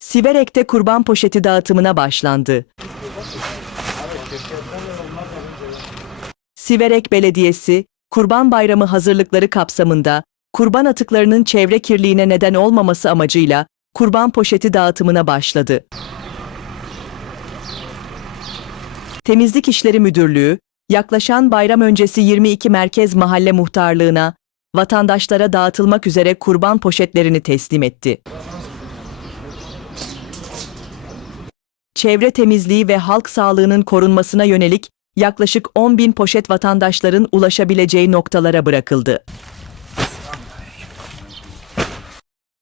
Siverek'te kurban poşeti dağıtımına başlandı. Siverek Belediyesi, Kurban Bayramı hazırlıkları kapsamında kurban atıklarının çevre kirliliğine neden olmaması amacıyla kurban poşeti dağıtımına başladı. Temizlik İşleri Müdürlüğü, yaklaşan bayram öncesi 22 merkez mahalle muhtarlığına vatandaşlara dağıtılmak üzere kurban poşetlerini teslim etti. Çevre temizliği ve halk sağlığının korunmasına yönelik yaklaşık 10 bin poşet vatandaşların ulaşabileceği noktalara bırakıldı.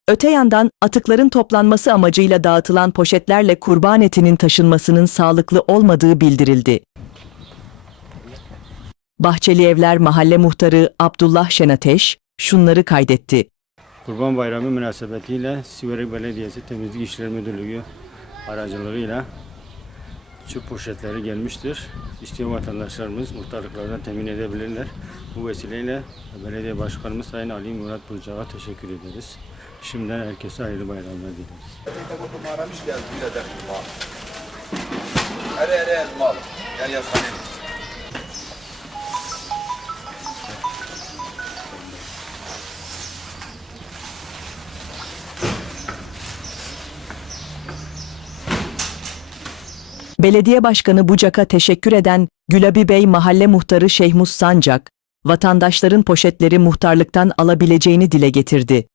Öte yandan atıkların toplanması amacıyla dağıtılan poşetlerle kurban etinin taşınmasının sağlıklı olmadığı bildirildi. Bahçeli Evler Mahalle Muhtarı Abdullah Şenateş şunları kaydetti. Kurban Bayramı münasebetiyle Siverek Belediyesi Temizlik İşleri Müdürlüğü aracılığıyla çöp poşetleri gelmiştir. İsteyen vatandaşlarımız muhtarlıklardan temin edebilirler. Bu vesileyle Belediye Başkanımız Sayın Ali Murat Bulcak'a teşekkür ederiz. Şimdiden herkese hayırlı bayramlar dileriz. Belediye Başkanı Bucak'a teşekkür eden Gülabi Bey Mahalle Muhtarı Şehmus Sancak, vatandaşların poşetleri muhtarlıktan alabileceğini dile getirdi.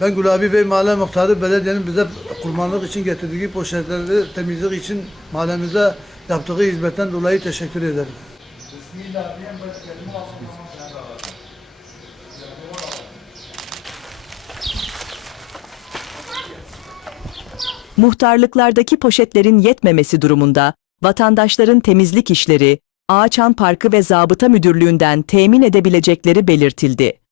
Ben Gulabi Bey Mahalle Muhtarı belediyenin bize kurbanlık için getirdiği poşetleri temizlik için mahallemize yaptığı hizmetten dolayı teşekkür ederim. Muhtarlıklardaki poşetlerin yetmemesi durumunda vatandaşların temizlik işleri, Ağaçan Parkı ve Zabıta Müdürlüğü'nden temin edebilecekleri belirtildi.